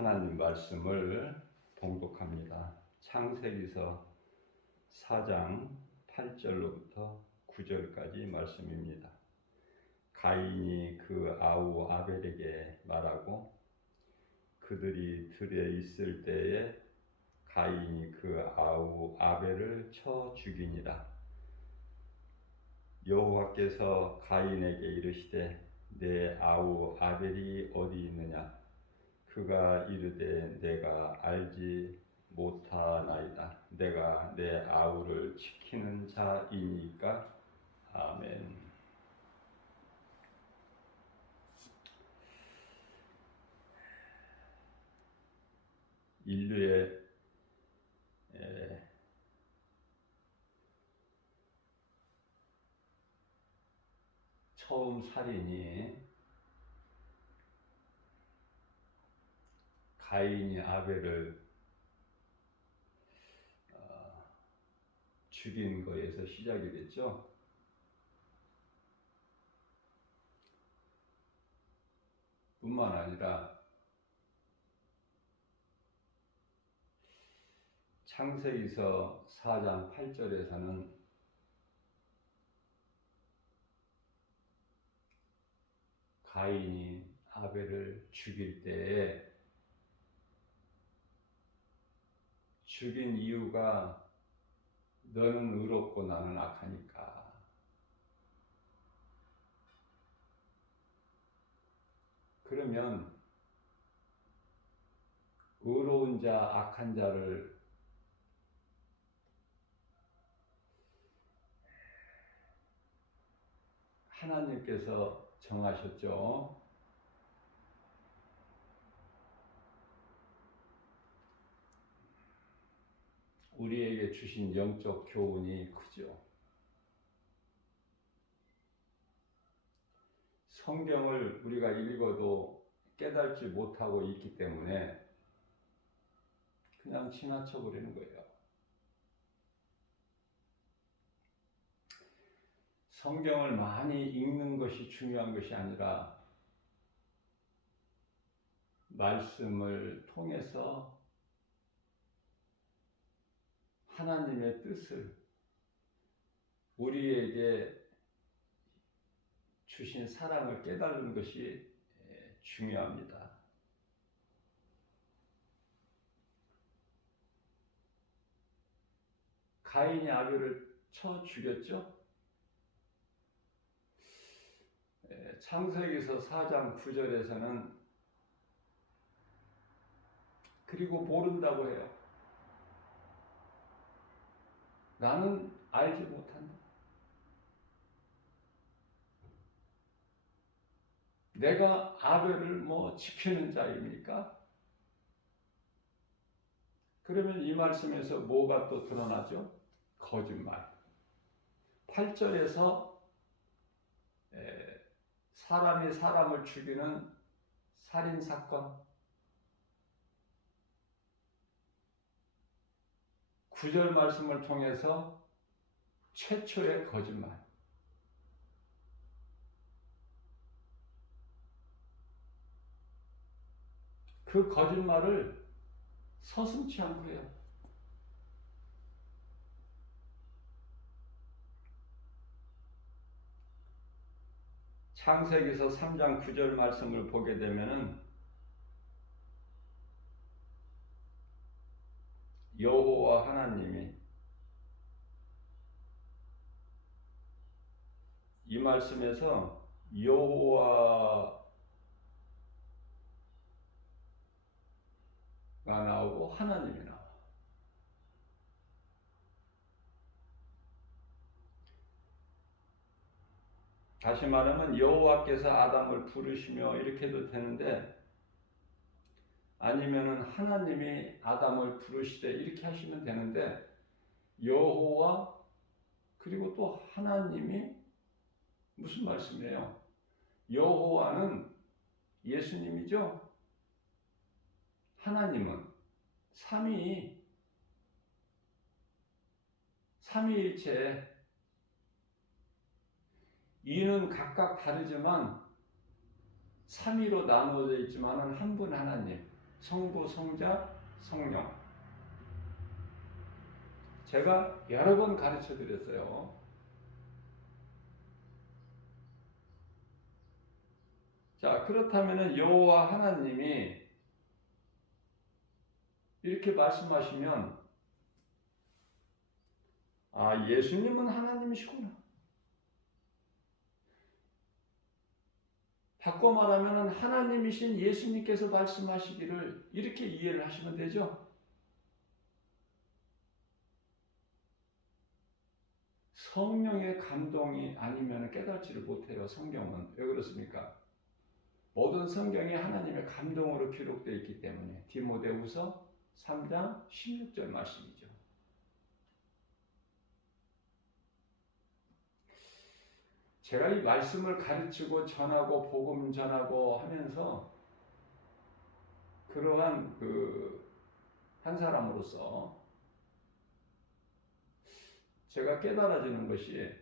하나님 말씀을 봉독합니다. 창세기서 4장 8절로부터 9절까지 말씀입니다. 가인이 그 아우 아벨에게 말하고 그들이 들에 있을 때에 가인이 그 아우 아벨을 쳐 죽이니라. 여호와께서 가인에게 이르시되 내 아우 아벨이 어디 있느냐? 그가 이르되 내가 알지 못하나이다. 내가 내 아우를 지키는 자이니까. 아멘. 인류의 처음 살인이 가인이 아벨을 죽인 거에서 시작이 됐죠. 뿐만 아니라 창세기서 4장 8절에서는 가인이 아벨을 죽일 때에 죽인 이유가 너는 의롭고 나는 악하니까. 그러면 의로운 자, 악한 자를 하나님께서 정하셨죠. 우리에게 주신 영적 교훈이 크죠. 성경을 우리가 읽어도 깨닫지 못하고 있기 때문에 그냥 지나쳐 버리는 거예요. 성경을 많이 읽는 것이 중요한 것이 아니라 말씀을 통해서 하나님의 뜻을 우리에게 주신 사랑을 깨달는 것이 중요합니다. 가인이 아벨을 쳐 죽였죠. 창세기서 4장 9절에서는 그리고 모른다고 해요. 나는 알지 못한다. 내가 아벨을 지키는 자입니까? 그러면 이 말씀에서 뭐가 또 드러나죠? 거짓말. 8절에서 사람이 사람을 죽이는 살인사건, 9절 말씀을 통해서 최초의 거짓말. 그 거짓말을 서슴지 않고 해요. 창세기서 3장 9절 말씀을 보게 되면은 여호와 하나님이 이 말씀에서 여호와가 나오고 하나님이 나와. 다시 말하면 여호와께서 아담을 부르시며 이렇게도 되는데, 아니면은 하나님이 아담을 부르시되 이렇게 하시면 되는데, 여호와 그리고 또 하나님이 무슨 말씀이에요? 여호와는 예수님이죠. 하나님은 삼위일체. 이는 각각 다르지만 삼위로 나누어져 있지만은 한 분 하나님. 성부, 성자, 성령. 제가 여러 번 가르쳐 드렸어요. 자, 그렇다면 여호와 하나님이 이렇게 말씀하시면 아, 예수님은 하나님이시구나. 바꿔 말하면 하나님이신 예수님께서 말씀하시기를 이렇게 이해를 하시면 되죠. 성령의 감동이 아니면 깨닫지를 못해요. 성경은. 왜 그렇습니까? 모든 성경이 하나님의 감동으로 기록되어 있기 때문에. 디모데후서 3장 16절 말씀이죠. 제가 이 말씀을 가르치고 전하고 복음 전하고 하면서 그러한 한 사람으로서 제가 깨달아지는 것이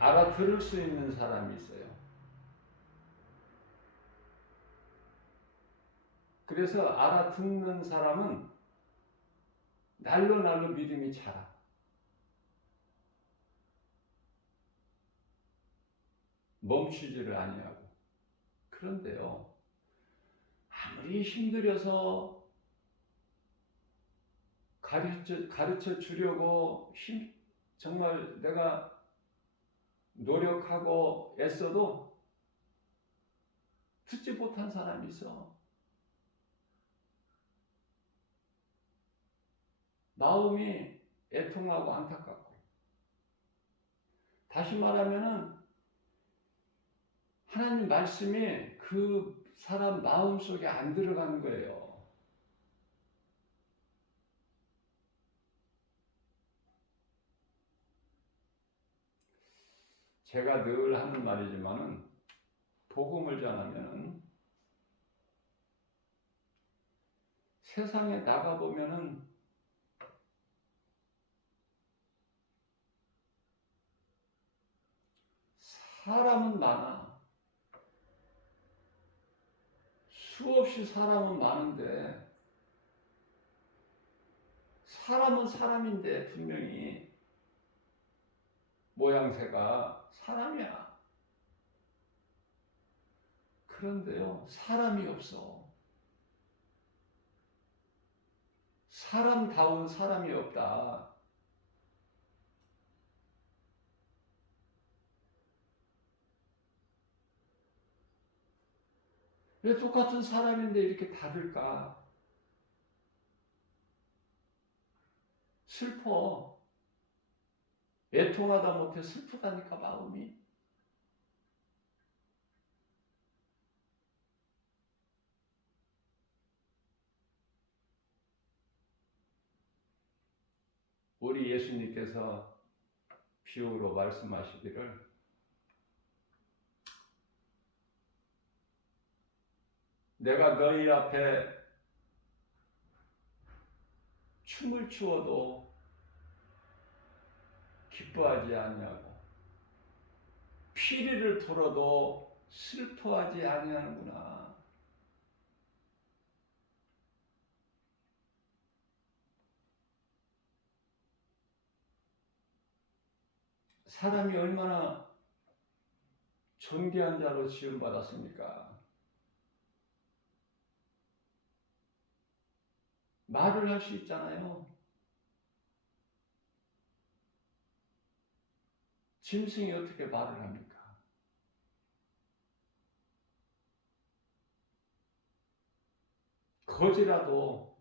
알아들을 수 있는 사람이 있어요. 그래서 알아듣는 사람은 날로 믿음이 자라. 멈추지를 아니하고. 그런데요, 아무리 힘들여서 가르쳐 주려고 정말 내가 노력하고 애써도 듣지 못한 사람이 있어. 마음이 애통하고 안타깝고. 다시 말하면은 하나님 말씀이 그 사람 마음 속에 안 들어가는 거예요. 제가 늘 하는 말이지만은 복음을 전하면은 세상에 나가보면은 사람은 많아. 수없이 사람은 많은데 사람은 사람인데 분명히 모양새가 사람이야. 그런데요, 사람이 없어. 사람다운 사람이 없다. 왜 똑같은 사람인데 이렇게 다를까? 슬퍼. 애통하다 못해 슬프다니까 마음이. 우리 예수님께서 비유로 말씀하시기를 내가 너희 앞에 춤을 추어도 기뻐하지 아니하고 피리를 불어도 슬퍼하지 아니하는구나. 사람이 얼마나 존귀한 자로 지음받았습니까? 말을 할 수 있잖아요. 짐승이 어떻게 말을 합니까? 거지라도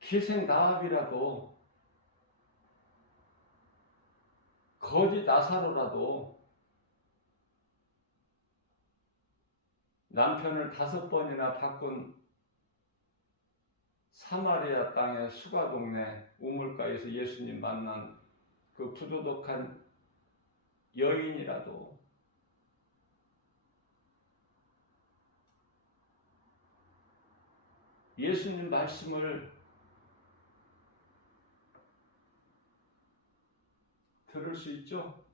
기생 나합이라도 거지 나사로라도 남편을 5번이나 바꾼 사마리아 땅의 수가 동네 우물가에서 예수님 만난 그 부도덕한 여인이라도 예수님 말씀을 들을 수 있죠.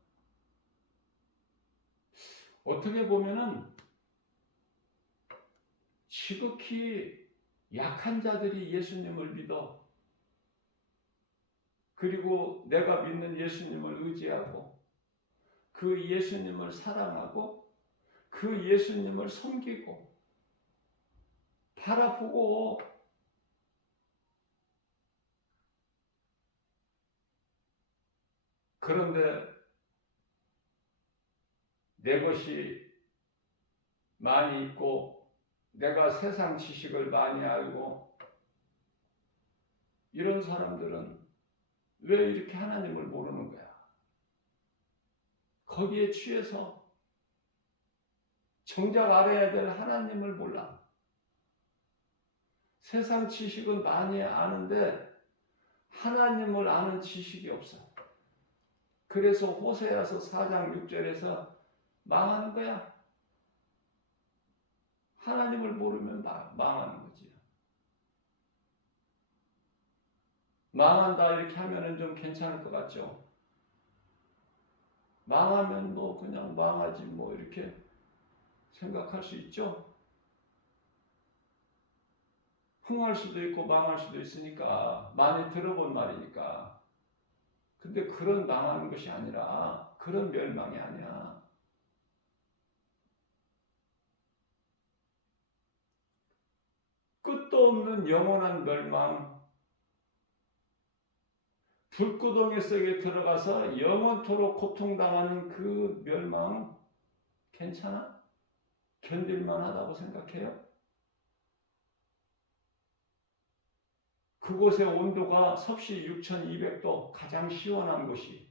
어떻게 보면은 지극히 약한 자들이 예수님을 믿어. 그리고 내가 믿는 예수님을 의지하고 그 예수님을 사랑하고 그 예수님을 섬기고 바라보고, 그런데 내 것이 많이 있고 내가 세상 지식을 많이 알고 이런 사람들은 왜 이렇게 하나님을 모르는 거야? 거기에 취해서 정작 알아야 될 하나님을 몰라. 세상 지식은 많이 아는데 하나님을 아는 지식이 없어. 그래서 호세아서 4장 6절에서 망하는 거야. 하나님을 모르면 망하는 거지. 망한다 이렇게 하면은 좀 괜찮을 것 같죠? 망하면 뭐 그냥 망하지 뭐 이렇게 생각할 수 있죠? 흥할 수도 있고 망할 수도 있으니까, 많이 들어본 말이니까. 근데 그런 망하는 것이 아니라, 그런 멸망이 아니야. 끝도 없는 영원한 멸망, 불구덩이 속에 들어가서 영원토록 고통당하는 그 멸망, 괜찮아? 견딜만 하다고 생각해요? 그곳의 온도가 섭씨 6200도, 가장 시원한 곳이,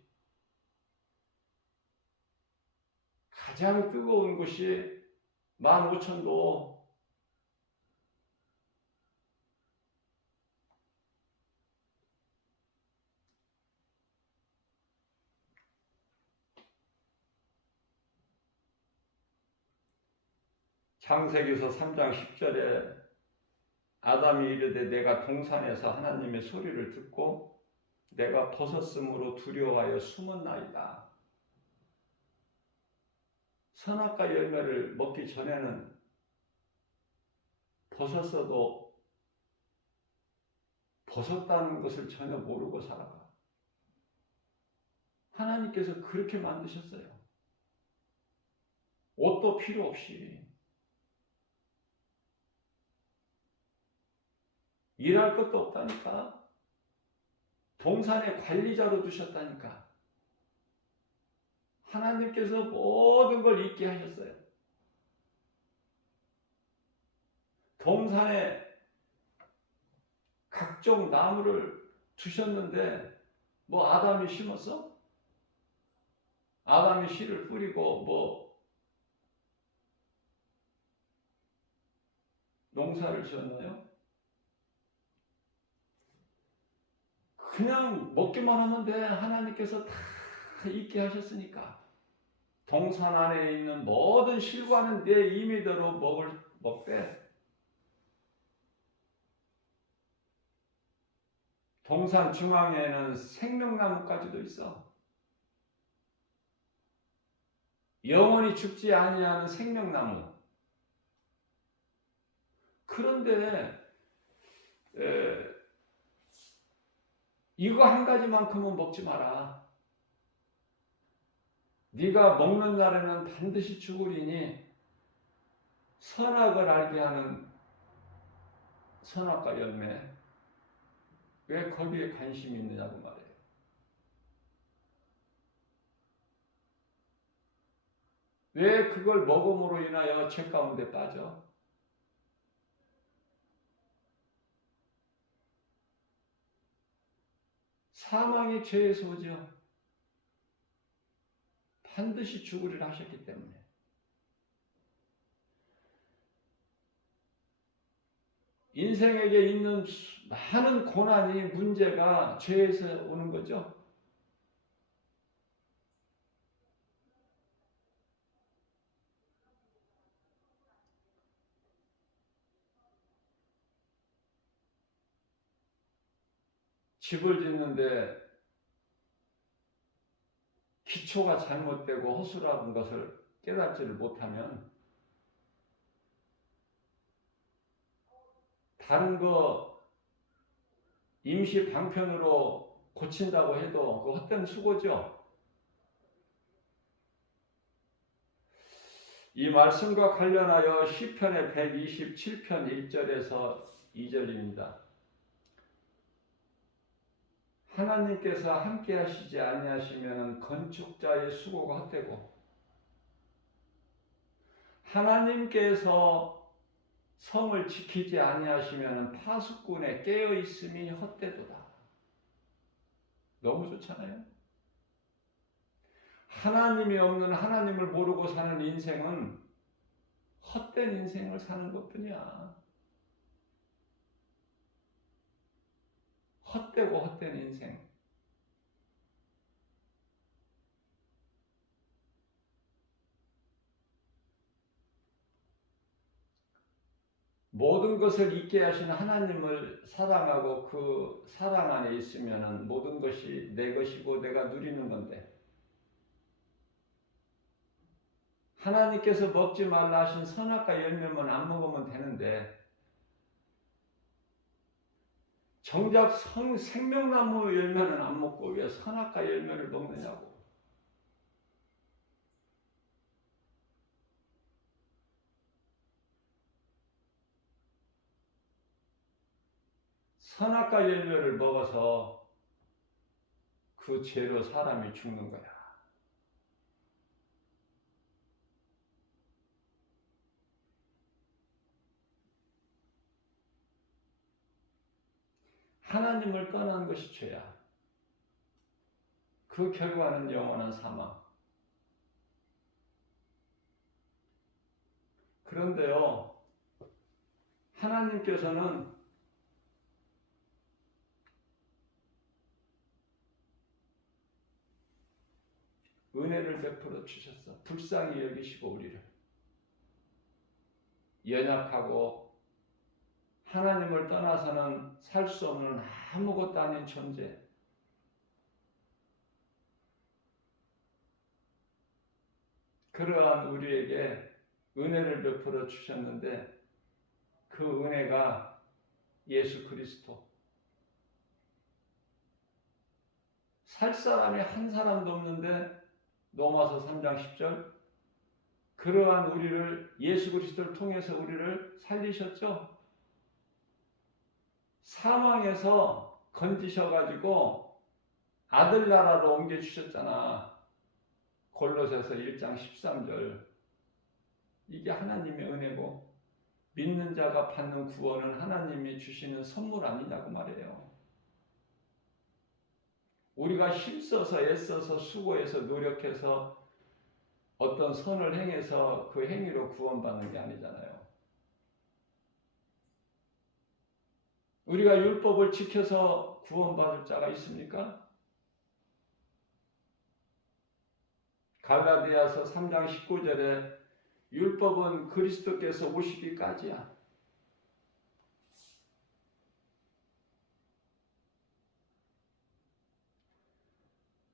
가장 뜨거운 곳이 15,000도. 창세기서 3장 10절에 아담이 이르되 내가 동산에서 하나님의 소리를 듣고 내가 벗었으므로 두려워하여 숨었나이다. 선악과 열매를 먹기 전에는 벗었어도 벗었다는 것을 전혀 모르고 살아가. 하나님께서 그렇게 만드셨어요. 옷도 필요 없이. 일할 것도 없다니까. 동산의 관리자로 두셨다니까. 하나님께서 모든 걸 있게 하셨어요. 동산에 각종 나무를 두셨는데 뭐 아담이 심었어? 아담이 씨를 뿌리고 뭐 농사를 지었나요? 그냥 먹기만 하면 돼. 하나님께서 다 있게 하셨으니까. 동산 안에 있는 모든 실과는 내 임의대로 먹되, 동산 중앙에는 생명나무까지도 있어. 영원히 죽지 아니하는 생명나무. 그런데 이거 한 가지만큼은 먹지 마라. 네가 먹는 날에는 반드시 죽으리니 선악을 알게 하는 선악과 열매. 왜 거기에 관심이 있느냐고 말해요. 왜 그걸 먹음으로 인하여 죄 가운데 빠져? 사망이 죄의 소지요. 반드시 죽으리라 하셨기 때문에. 인생에게 있는 많은 고난이, 문제가 죄에서 오는 거죠. 집을 짓는데 기초가 잘못되고 허술한 것을 깨닫지를 못하면 다른 거 임시 방편으로 고친다고 해도 그 헛된 수고죠. 이 말씀과 관련하여 시편의 127편 1절에서 2절입니다. 하나님께서 함께 하시지 아니하시면 건축자의 수고가 헛되고 하나님께서 성을 지키지 아니하시면 파수꾼의 깨어 있음이 헛되도다. 너무 좋잖아요. 하나님이 없는 하나님을 모르고 사는 인생은 헛된 인생을 사는 것뿐이야. 헛되고 헛된 인생. 모든 것을 있게 하시는 하나님을 사랑하고 그 사랑 안에 있으면 모든 것이 내 것이고 내가 누리는 건데, 하나님께서 먹지 말라 하신 선악과 열매만 안 먹으면 되는데 정작 생명나무 열매는 안 먹고 왜 선악과 열매를 먹느냐고. 선악과 열매를 먹어서 그 죄로 사람이 죽는 거야. 하나님을 떠난 것이 죄야. 그 결과는 영원한 사망. 그런데요, 하나님께서는 은혜를 베풀어 주셨어. 불쌍히 여기시고 우리를. 연약하고 하나님을 떠나서는 살 수 없는 아무것도 아닌 존재. 그러한 우리에게 은혜를 베풀어 주셨는데 그 은혜가 예수 그리스도. 살 사람이 한 사람도 없는데 로마서 3장 10절 그러한 우리를 예수 그리스도를 통해서 우리를 살리셨죠. 사망에서 건지셔가지고 아들 나라로 옮겨주셨잖아. 골로새서 1장 13절. 이게 하나님의 은혜고 믿는 자가 받는 구원은 하나님이 주시는 선물 아니냐고 말해요. 우리가 힘써서 애써서 수고해서 노력해서 어떤 선을 행해서 그 행위로 구원받는 게 아니잖아요. 우리가 율법을 지켜서 구원받을 자가 있습니까? 갈라디아서 3장 19절에 율법은 그리스도께서 오시기까지야.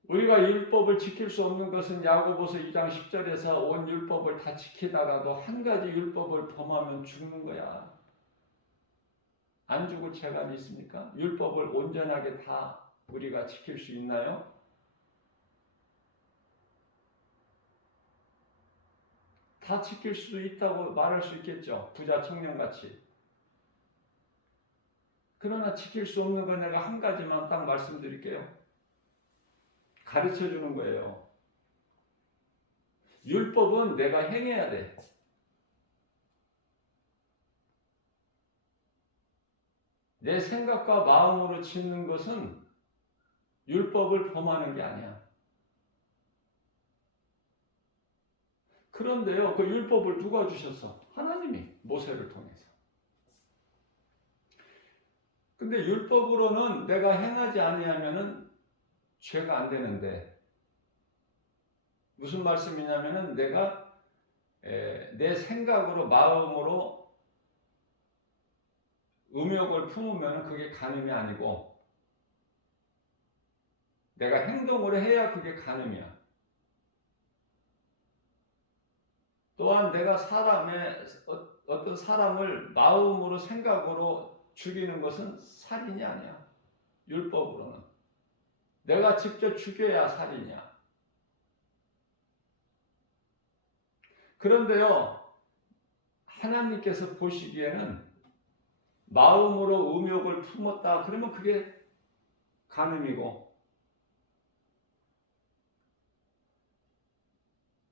우리가 율법을 지킬 수 없는 것은 야고보서 2장 10절에서 온 율법을 다 지키다가도 한 가지 율법을 범하면 죽는 거야. 안 죽을 재간이 있습니까? 율법을 온전하게 다 우리가 지킬 수 있나요? 다 지킬 수도 있다고 말할 수 있겠죠. 부자 청년같이. 그러나 지킬 수 없는 건 내가 한 가지만 딱 말씀드릴게요. 가르쳐 주는 거예요. 율법은 내가 행해야 돼. 내 생각과 마음으로 짓는 것은 율법을 범하는 게 아니야. 그런데요, 그 율법을 누가 주셨어? 하나님이 모세를 통해서. 근데 율법으로는 내가 행하지 아니하면은 죄가 안 되는데 무슨 말씀이냐면은 내가 내 생각으로 마음으로 음욕을 품으면 그게 간음이 아니고 내가 행동으로 해야 그게 간음이야. 또한 내가 어떤 사람을 마음으로 생각으로 죽이는 것은 살인이 아니야. 율법으로는. 내가 직접 죽여야 살인이야. 그런데요, 하나님께서 보시기에는 마음으로 음욕을 품었다. 그러면 그게 간음이고,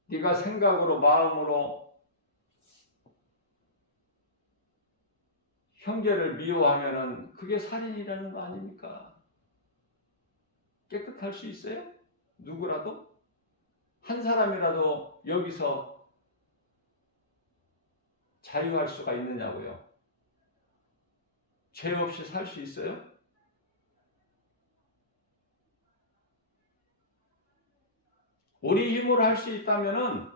네가 생각으로 마음으로 형제를 미워하면은 그게 살인이라는 거 아닙니까? 깨끗할 수 있어요? 누구라도? 한 사람이라도 여기서 자유할 수가 있느냐고요? 죄 없이 살 수 있어요? 우리 힘으로 할 수 있다면은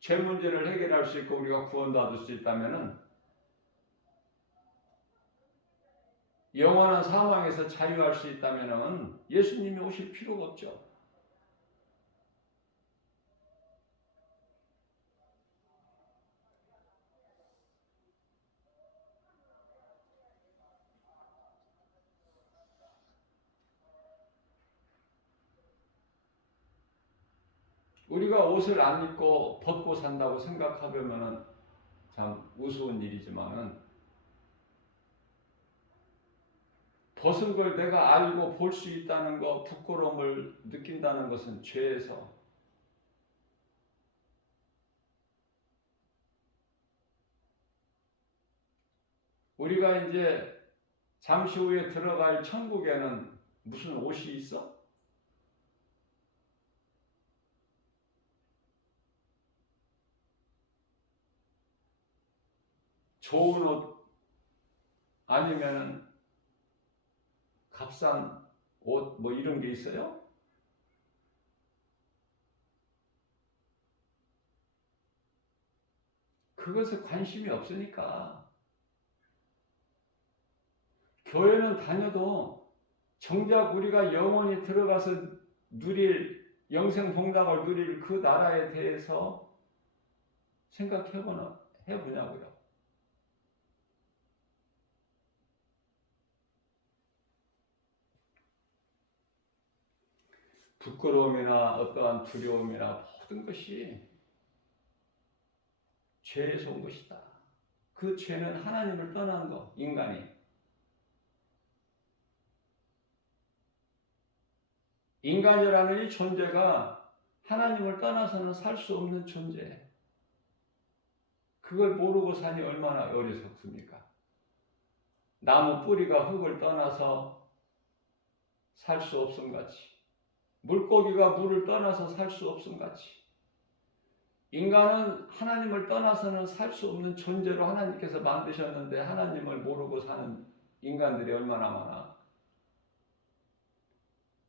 죄 문제를 해결할 수 있고 우리가 구원받을 수 있다면은 영원한 사망에서 자유할 수 있다면은 예수님이 오실 필요가 없죠. 우리가 옷을 안 입고 벗고 산다고 생각하면은 참 우스운 일이지만은 벗은 걸 내가 알고 볼 수 있다는 거, 부끄러움을 느낀다는 것은 죄에서 우리가 이제 잠시 후에 들어갈 천국에는 무슨 옷이 있어? 좋은 옷 아니면은 값싼 옷 뭐 이런 게 있어요? 그것에 관심이 없으니까 교회는 다녀도 정작 우리가 영원히 들어가서 누릴 영생 복락을 누릴 그 나라에 대해서 해보냐고요. 부끄러움이나 어떠한 두려움이나 모든 것이 죄에서 온 것이다. 그 죄는 하나님을 떠난 거, 인간이. 인간이라는 이 존재가 하나님을 떠나서는 살 수 없는 존재. 그걸 모르고 사니 얼마나 어리석습니까? 나무 뿌리가 흙을 떠나서 살 수 없음 같이, 물고기가 물을 떠나서 살 수 없음 같이, 인간은 하나님을 떠나서는 살 수 없는 존재로 하나님께서 만드셨는데 하나님을 모르고 사는 인간들이 얼마나 많아.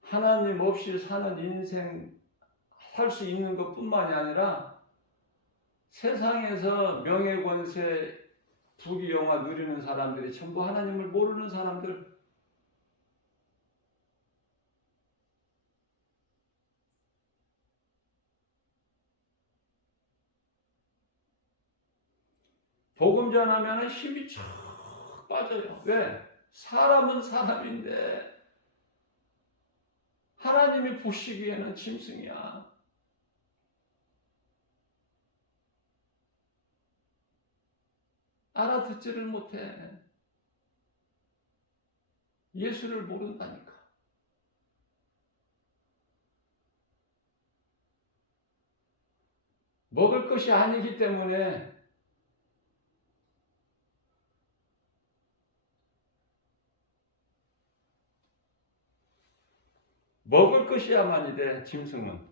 하나님 없이 사는 인생 살 수 있는 것뿐만이 아니라 세상에서 명예 권세 부귀영화 누리는 사람들이 전부 하나님을 모르는 사람들. 복음 전하면 힘이 쫙 빠져요. 왜? 사람은 사람인데 하나님이 보시기에는 짐승이야. 알아듣지를 못해. 예수를 모른다니까. 먹을 것이 아니기 때문에 먹을 것이야만이 돼. 짐승은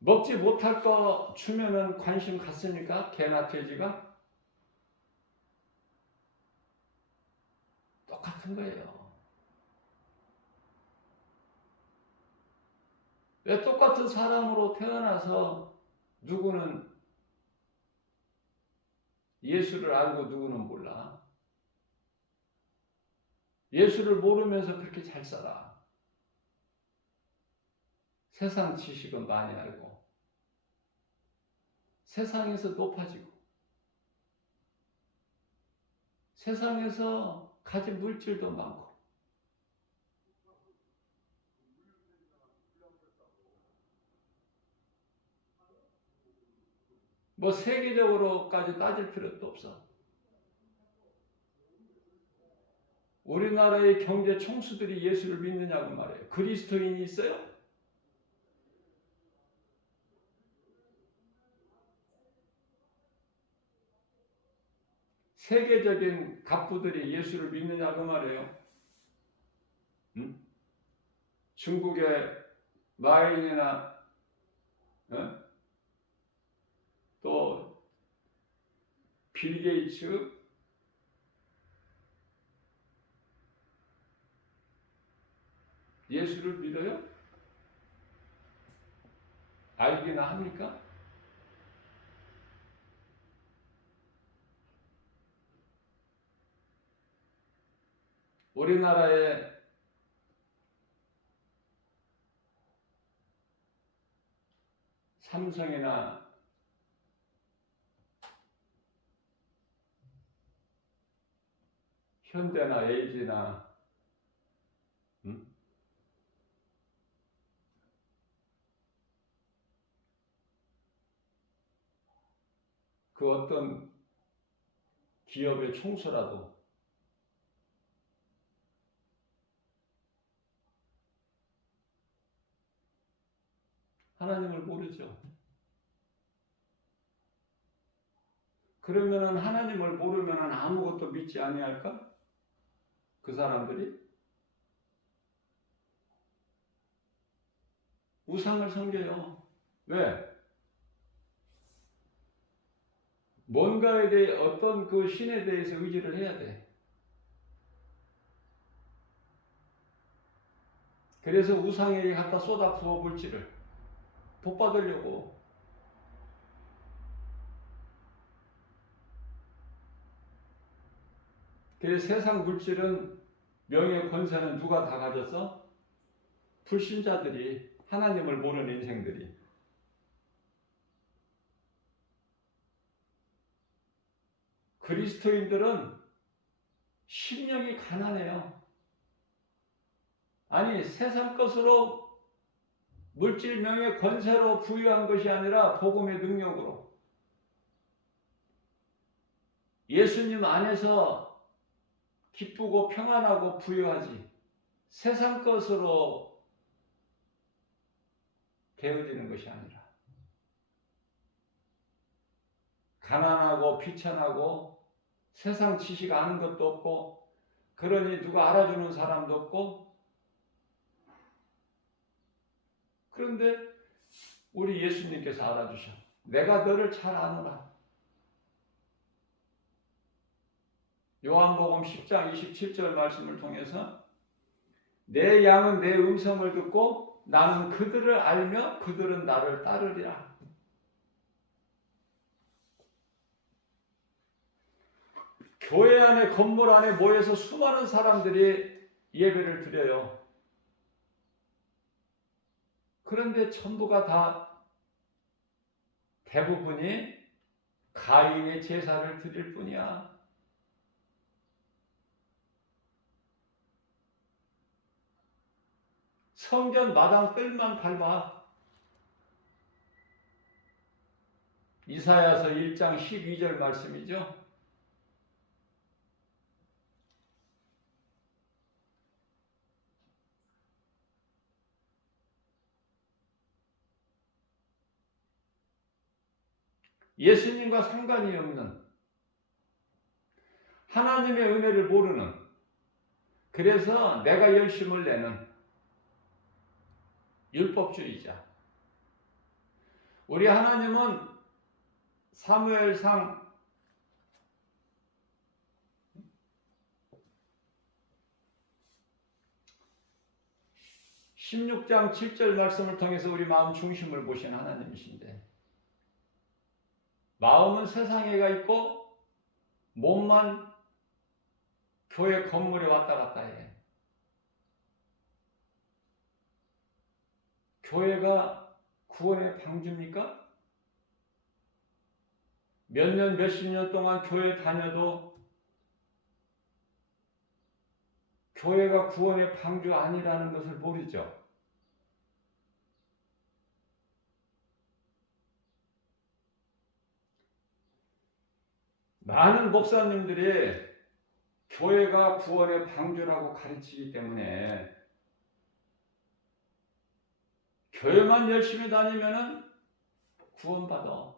먹지 못할 거 주면은 관심 갖습니까? 개나 돼지가 똑같은 거예요. 왜 똑같은 사람으로 태어나서 누구는 예수를 알고 누구는 몰라? 예수를 모르면서 그렇게 잘 살아. 세상 지식은 많이 알고 세상에서 높아지고 세상에서 가진 물질도 많고 뭐 세계적으로까지 따질 필요도 없어. 우리나라의 경제 총수들이 예수를 믿느냐고 말해요. 그리스도인이 있어요? 세계적인 갑부들이 예수를 믿느냐고 말해요. 응? 중국의 마인이나 또 빌 게이츠, 예수를 믿어요? 알기나 합니까? 우리나라의 삼성이나 현대나 LG나 그 어떤 기업의 총수라도 하나님을 모르죠. 그러면은 하나님을 모르면은 아무것도 믿지 아니할까? 그 사람들이 우상을 섬겨요. 왜? 뭔가에 대해 어떤 그 신에 대해서 의지를 해야 돼. 그래서 우상에게 갖다 쏟아 부어 물질을 복 받으려고. 그래서 세상 물질은 명예 권세는 누가 다 가졌어? 불신자들이, 하나님을 모르는 인생들이. 그리스도인들은 심령이 가난해요. 아니 세상 것으로 물질 명예 권세로 부유한 것이 아니라 복음의 능력으로 예수님 안에서 기쁘고 평안하고 부유하지 세상 것으로 되어지는 것이 아니라 가난하고 비천하고 세상 지식 아는 것도 없고 그러니 누가 알아주는 사람도 없고 그런데 우리 예수님께서 알아주셔. 내가 너를 잘 아노라. 요한복음 10장 27절 말씀을 통해서 내 양은 내 음성을 듣고 나는 그들을 알며 그들은 나를 따르리라. 교회 안에 건물 안에 모여서 수많은 사람들이 예배를 드려요. 그런데 전부가 다 대부분이 가인의 제사를 드릴 뿐이야. 성전 마당 뜰만 밟아. 이사야서 1장 12절 말씀이죠. 예수님과 상관이 없는 하나님의 은혜를 모르는 그래서 내가 열심을 내는 율법주의자. 우리 하나님은 사무엘상 16장 7절 말씀을 통해서 우리 마음 중심을 보신 하나님이신데 마음은 세상에가 있고 몸만 교회 건물에 왔다 갔다 해. 교회가 구원의 방주입니까? 몇 년, 몇십 년 동안 교회 다녀도 교회가 구원의 방주 아니라는 것을 모르죠. 많은 목사님들이 교회가 구원의 방주라고 가르치기 때문에 교회만 열심히 다니면은 구원받아.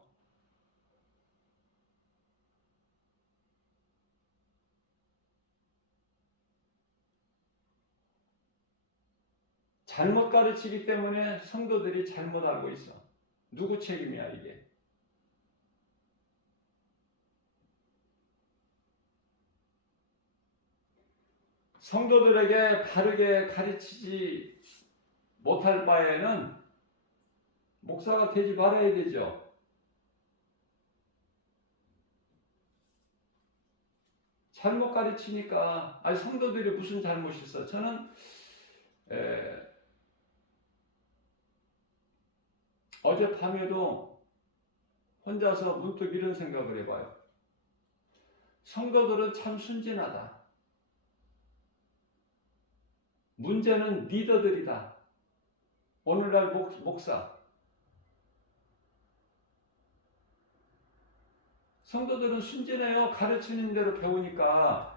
잘못 가르치기 때문에 성도들이 잘못 알고 있어. 누구 책임이야 이게? 성도들에게 바르게 가르치지 못할 바에는 목사가 되지 말아야 되죠. 잘못 가르치니까 성도들이 무슨 잘못이 있어? 저는 어젯밤에도 혼자서 문득 이런 생각을 해봐요. 성도들은 참 순진하다. 문제는 리더들이다. 오늘날 목사. 성도들은 순진해요. 가르치는 대로 배우니까.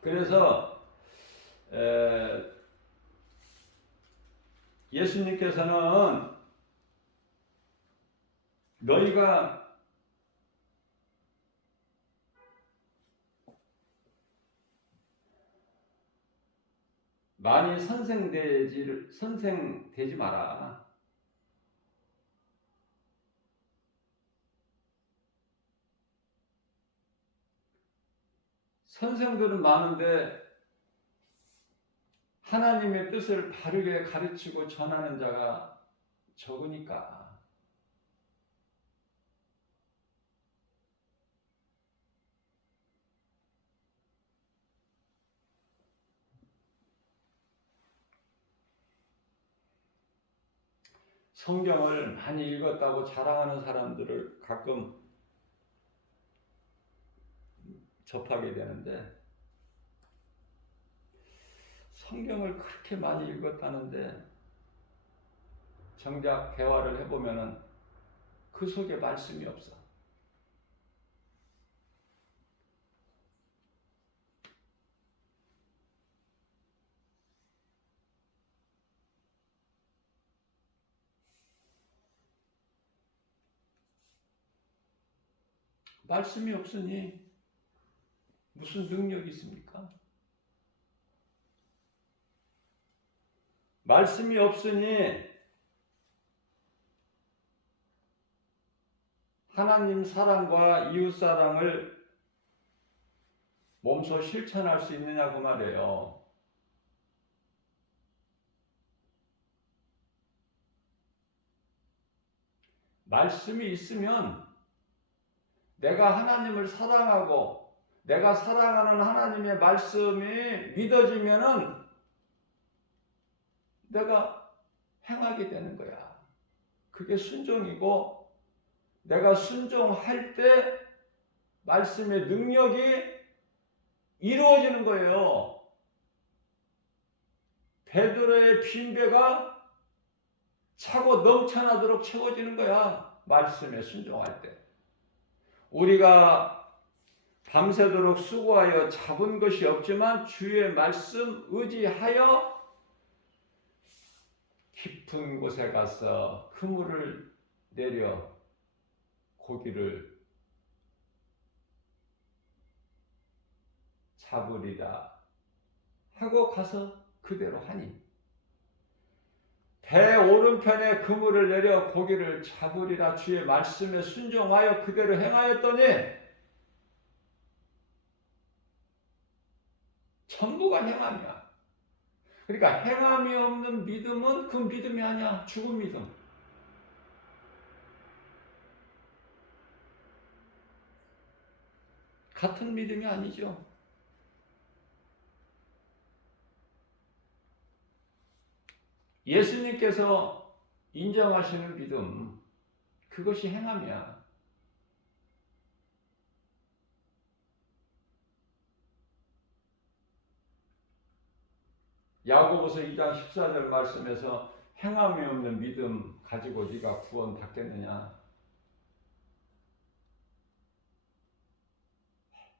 그래서 예수님께서는 너희가 많이 선생되지 마라. 선생들은 많은데 하나님의 뜻을 바르게 가르치고 전하는 자가 적으니까. 성경을 많이 읽었다고 자랑하는 사람들을 가끔 접하게 되는데, 성경을 그렇게 많이 읽었다는데 정작 대화를 해보면은 그 속에 말씀이 없어. 말씀이 없으니 무슨 능력이 있습니까? 말씀이 없으니 하나님 사랑과 이웃 사랑을 몸소 실천할 수 있느냐고 말이에요. 말씀이 있으면 내가 하나님을 사랑하고 내가 사랑하는 하나님의 말씀이 믿어지면은 내가 행하게 되는 거야. 그게 순종이고, 내가 순종할 때 말씀의 능력이 이루어지는 거예요. 베드로의 빈배가 차고 넘쳐나도록 채워지는 거야. 말씀에 순종할 때. 우리가 밤새도록 수고하여 잡은 것이 없지만 주의 말씀 의지하여 깊은 곳에 가서 그물을 내려 고기를 잡으리라 하고 가서 그대로 하니, 배 오른편에 그물을 내려 고기를 잡으리라 주의 말씀에 순종하여 그대로 행하였더니 전부가 행함이야. 그러니까 행함이 없는 믿음은 그 믿음이 아니야. 죽은 믿음. 같은 믿음이 아니죠. 예수님께서 인정하시는 믿음, 그것이 행함이야. 야고보서 2장 14절 말씀에서 행함이 없는 믿음 가지고 네가 구원 받겠느냐.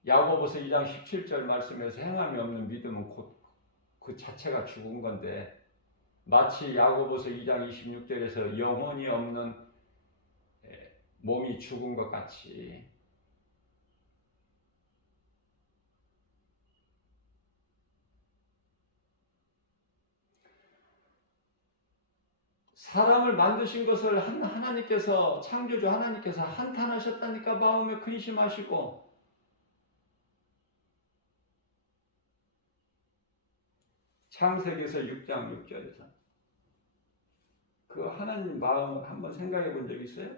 야고보서 2장 17절 말씀에서 행함이 없는 믿음은 곧 그 자체가 죽은 건데, 마치 야고보서 2장 26절에서 영혼이 없는 몸이 죽은 것 같이 사람을 만드신 것을 하나님께서, 창조주 하나님께서 한탄하셨다니까. 마음에 근심하시고, 창세기에서 6장 6절에서 그 하나님 마음 한번 생각해 본 적 있어요?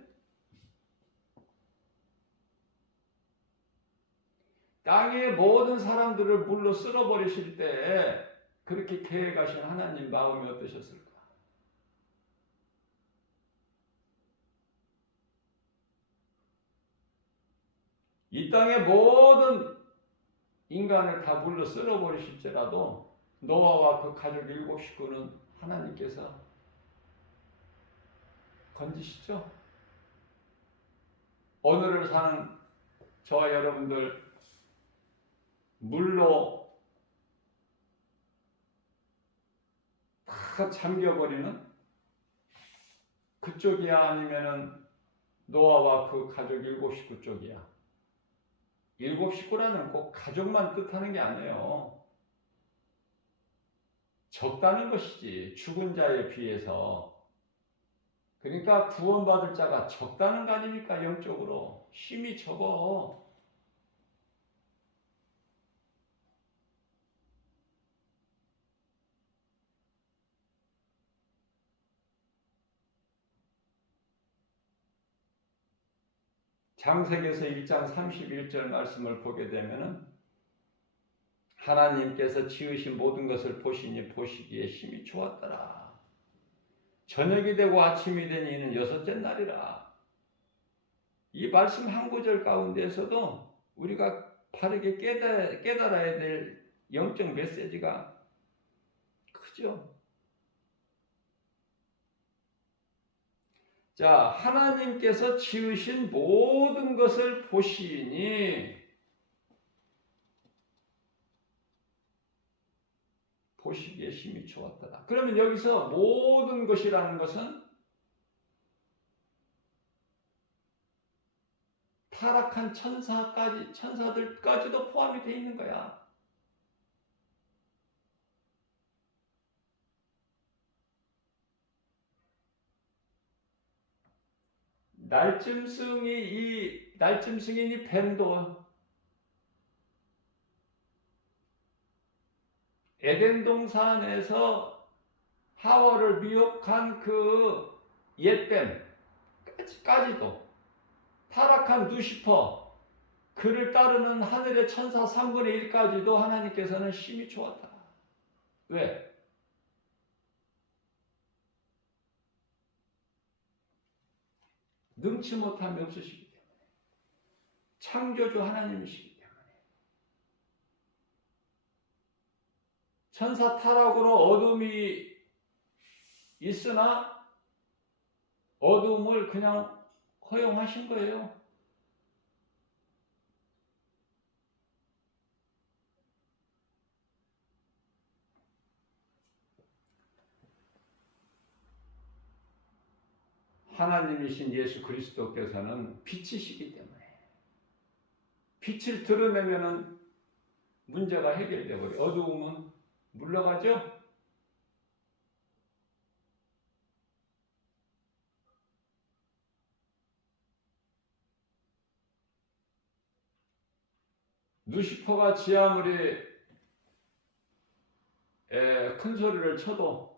땅의 모든 사람들을 물로 쓸어버리실 때 그렇게 계획하신 하나님 마음이 어떠셨을까? 이 땅의 모든 인간을 다 물로 쓸어버리실지라도 노아와 그 가족 7 식구는 하나님께서 건지시죠? 오늘을 사는 저와 여러분들 물로 다 잠겨버리는 그쪽이야, 아니면은 노아와 그 가족 7 식구 쪽이야? 7 식구라는 꼭 가족만 뜻하는 게 아니에요. 적다는 것이지, 죽은 자에 비해서. 그러니까 구원받을 자가 적다는 거 아닙니까? 영적으로 힘이 적어. 창세기에서 1장 31절 말씀을 보게 되면은 하나님께서 지으신 모든 것을 보시니 보시기에 심히 좋았더라. 저녁이 되고 아침이 되니 이는 6째 날이라. 이 말씀 한 구절 가운데에서도 우리가 바르게 깨달아야 될 영적 메시지가 크죠. 자, 하나님께서 지으신 모든 것을 보시니 보시기에 심히 좋았더라. 그러면 여기서 모든 것이라는 것은 타락한 천사들까지도 포함이 되어 있는 거야. 날짐승이니 뱀도 에덴 동산에서 하와를 미혹한 그 옛뱀까지도, 타락한 루시퍼, 그를 따르는 하늘의 천사 3분의 1까지도 하나님께서는 심히 좋았다. 왜? 능치 못함이 없으시기 때문에. 창조주 하나님이시기 때문에. 천사 타락으로 어둠이 있으나 어둠을 그냥 허용하신 거예요. 하나님이신 예수 그리스도께서는 빛이시기 때문에 빛을 드러내면은 문제가 해결되어 버려. 어두움은 물러가죠. 루시퍼가 지하물에 큰 소리를 쳐도,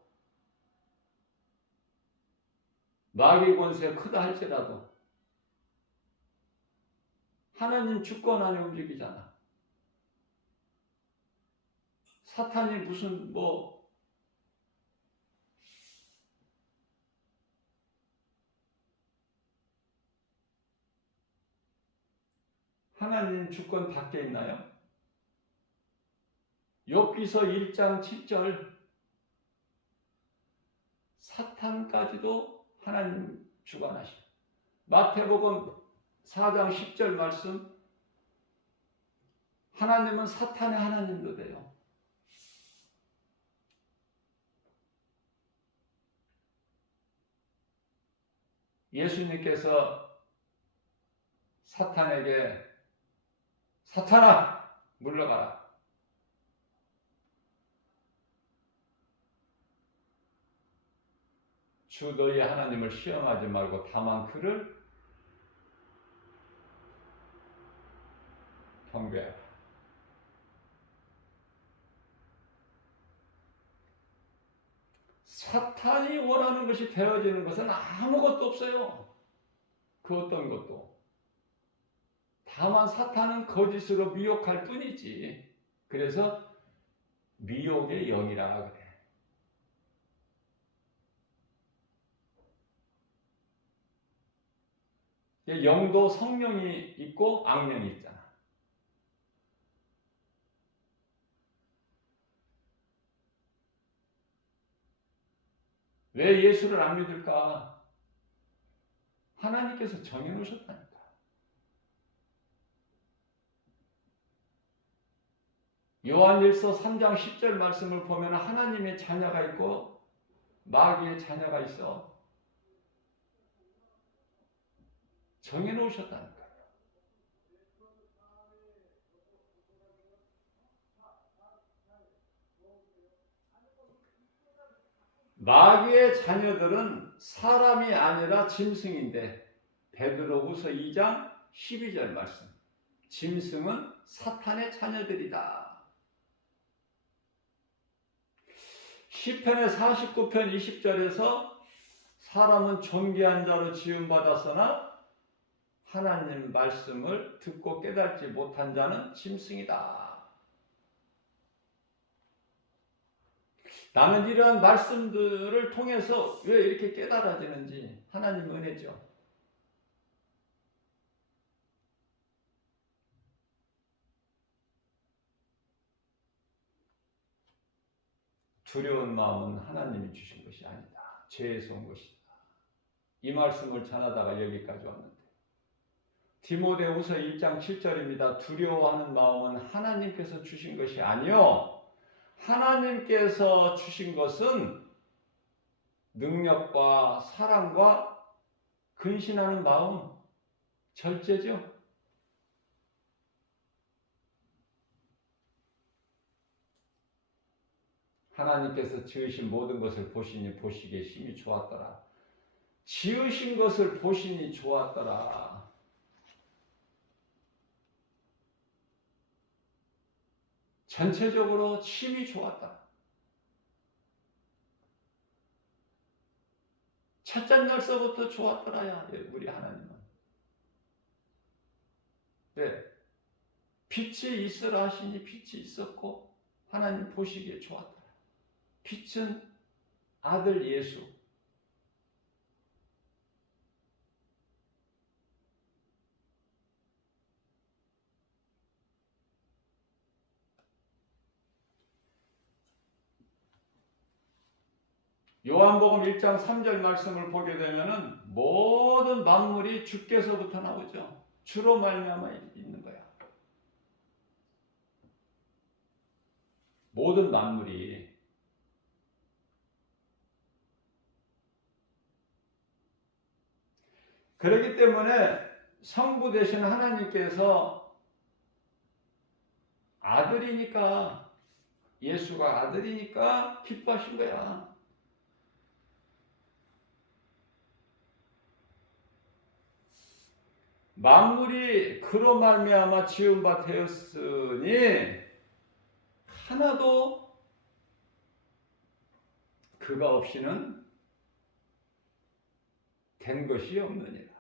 마귀 권세 크다 할지라도 하나님 주권 안에 움직이잖아. 사탄이 무슨 하나님 주권 밖에 있나요? 욥기서 1장 7절 사탄까지도 하나님 주관하시고 마태복음 4장 10절 말씀 하나님은 사탄의 하나님도 돼요. 예수님께서 사탄에게 사탄아 물러가라. 주 너희 하나님을 시험하지 말고 다만 그를 경배하라. 사탄이 원하는 것이 되어지는 것은 아무것도 없어요. 그 어떤 것도. 다만 사탄은 거짓으로 미혹할 뿐이지. 그래서 미혹의 영이라 그래. 영도 성령이 있고 악령이 있잖아. 왜 예수를 안 믿을까? 하나님께서 정해놓으셨다니까. 요한일서 3장 10절 말씀을 보면 하나님의 자녀가 있고 마귀의 자녀가 있어. 정해놓으셨다니까. 마귀의 자녀들은 사람이 아니라 짐승인데 베드로후서 2장 12절 말씀. 짐승은 사탄의 자녀들이다. 시편의 49편 20절에서 사람은 존귀한 자로 지음받았으나 하나님 말씀을 듣고 깨닫지 못한 자는 짐승이다. 나는 이러한 말씀들을 통해서 왜 이렇게 깨달아지는지 하나님 은혜죠. 두려운 마음은 하나님이 주신 것이 아니다. 죄에서 온 것이다. 이 말씀을 전하다가 여기까지 왔는데 디모데후서 1장 7절입니다. 두려워하는 마음은 하나님께서 주신 것이 아니요 하나님께서 주신 것은 능력과 사랑과 근신하는 마음, 절제죠. 하나님께서 지으신 모든 것을 보시니 보시기에 심히 좋았더라. 지으신 것을 보시니 좋았더라. 전체적으로 심히 좋았다. 첫째 날서부터 좋았더라야 우리 하나님은. 네. 빛이 있으라 하시니 빛이 있었고 하나님 보시기에 좋았더라. 빛은 아들 예수. 요한복음 1장 3절 말씀을 보게 되면은 모든 만물이 주께서부터 나오죠. 주로 말미암아 있는 거야. 모든 만물이. 그렇기 때문에 성부 되신 하나님께서 아들이니까 예수가 아들이니까 기뻐하신 거야. 만물이 그로 말미암아 지은 바 되었으니 하나도 그가 없이는 된 것이 없느니라.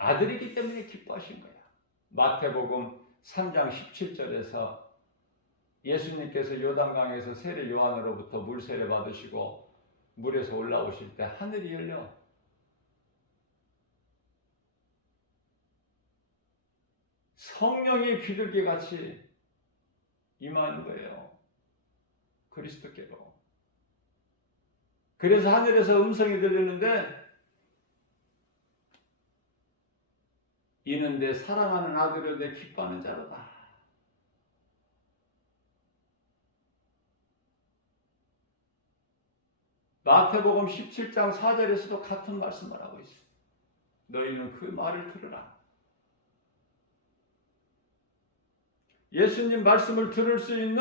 아들이기 때문에 기뻐하신 거야. 마태복음 3장 17절에서 예수님께서 요단강에서 세례 요한으로부터 물세례 받으시고 물에서 올라오실 때 하늘이 열려 성령이 비둘기 같이 임하는 거예요. 그리스도께로. 그래서 하늘에서 음성이 들리는데 이는 내 사랑하는 아들이요 내 기뻐하는 자로다. 마태복음 17장 4절에서도 같은 말씀을 하고 있어요. 너희는 그 말을 들으라. 예수님 말씀을 들을 수 있는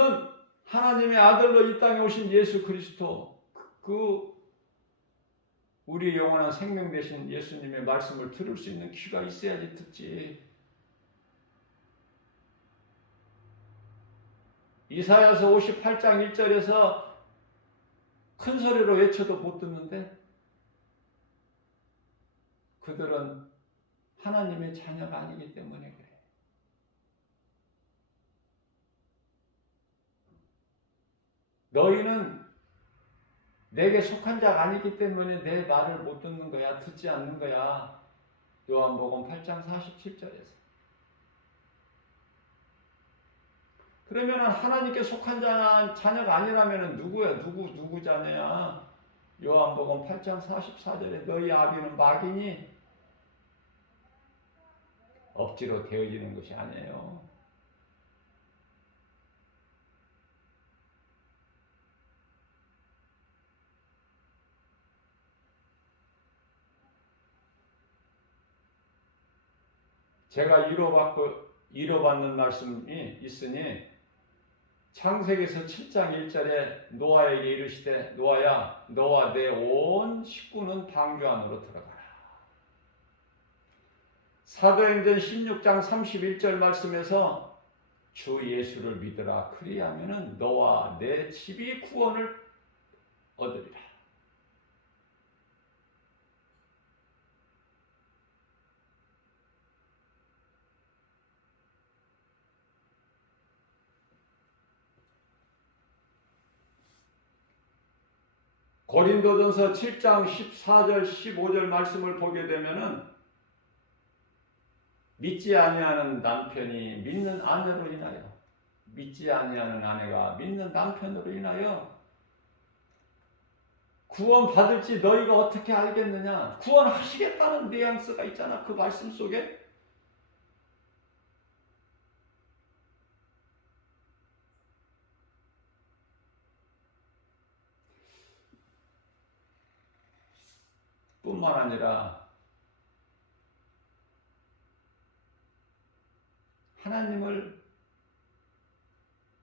하나님의 아들로 이 땅에 오신 예수 그리스도, 그 우리 영원한 생명 되신 예수님의 말씀을 들을 수 있는 귀가 있어야지 듣지. 이사야서 58장 1절에서 큰 소리로 외쳐도 못 듣는데 그들은 하나님의 자녀가 아니기 때문에 그래. 너희는 내게 속한 자가 아니기 때문에 내 말을 못 듣는 거야. 듣지 않는 거야. 요한복음 8장 47절에서. 그러면 하나님께 속한 자녀가 아니라면 누구야? 누구 자녀야? 요한복음 8장 44절에 너희 아비는 마귀니 억지로 되어지는 것이 아니에요. 제가 위로받는 말씀이 있으니 창세기에서 7장 1절에 노아에게 이르시되 노아야 너와 내 온 식구는 방주 안으로 들어가라. 사도행전 16장 31절 말씀에서 주 예수를 믿으라 그리하면은 너와 내 집이 구원을 얻으리라. 고린도전서 7장 14절 15절 말씀을 보게 되면은 믿지 아니하는 남편이 믿는 아내로 인하여 믿지 아니하는 아내가 믿는 남편으로 인하여 구원 받을지 너희가 어떻게 알겠느냐? 구원하시겠다는 뉘앙스가 있잖아. 그 말씀 속에. 뿐만 아니라 하나님을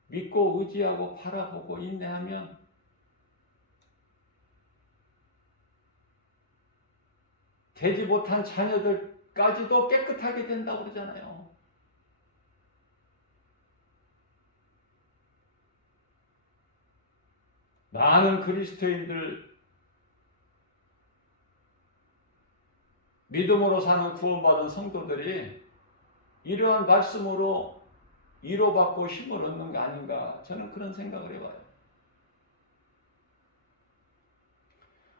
믿고 의지하고 바라보고 인내하면 되지 못한 자녀들까지도 깨끗하게 된다고 그러잖아요. 많은 그리스도인들 믿음으로 사는 구원받은 성도들이 이러한 말씀으로 위로받고 힘을 얻는 게 아닌가 저는 그런 생각을 해봐요.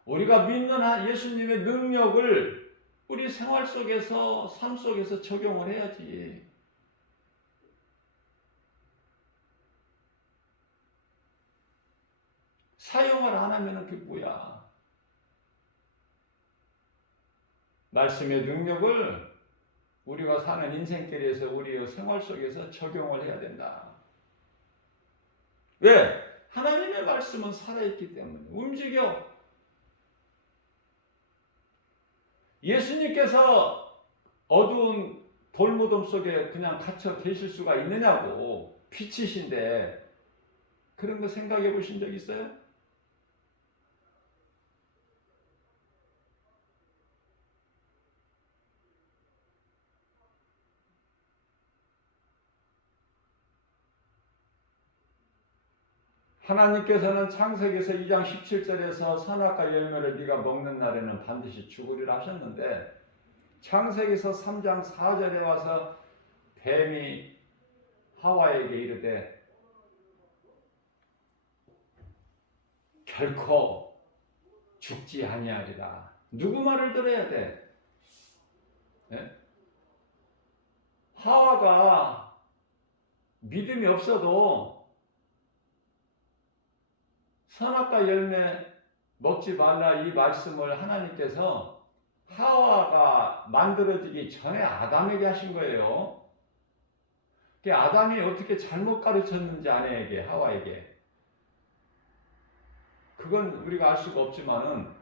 우리가 믿는 예수님의 능력을 우리 생활 속에서 삶 속에서 적용을 해야지. 사용을 안 하면 그게 뭐야. 말씀의 능력을 우리가 사는 인생길에서 우리의 생활 속에서 적용을 해야 된다. 왜? 하나님의 말씀은 살아있기 때문에 움직여. 예수님께서 어두운 돌무덤 속에 그냥 갇혀 계실 수가 있느냐고. 빛이신데 그런 거 생각해 보신 적 있어요? 하나님께서는 창세기에서 2장 17절에서 선악과 열매를 네가 먹는 날에는 반드시 죽으리라 하셨는데 창세기에서 3장 4절에 와서 뱀이 하와에게 이르되 결코 죽지 아니하리라. 누구 말을 들어야 돼? 네? 하와 하와가 믿음이 없어도 선악과 열매 먹지 말라 이 말씀을 하나님께서 하와가 만들어지기 전에 아담에게 하신 거예요. 아담이 어떻게 잘못 가르쳤는지 아내에게, 하와에게, 그건 우리가 알 수가 없지만은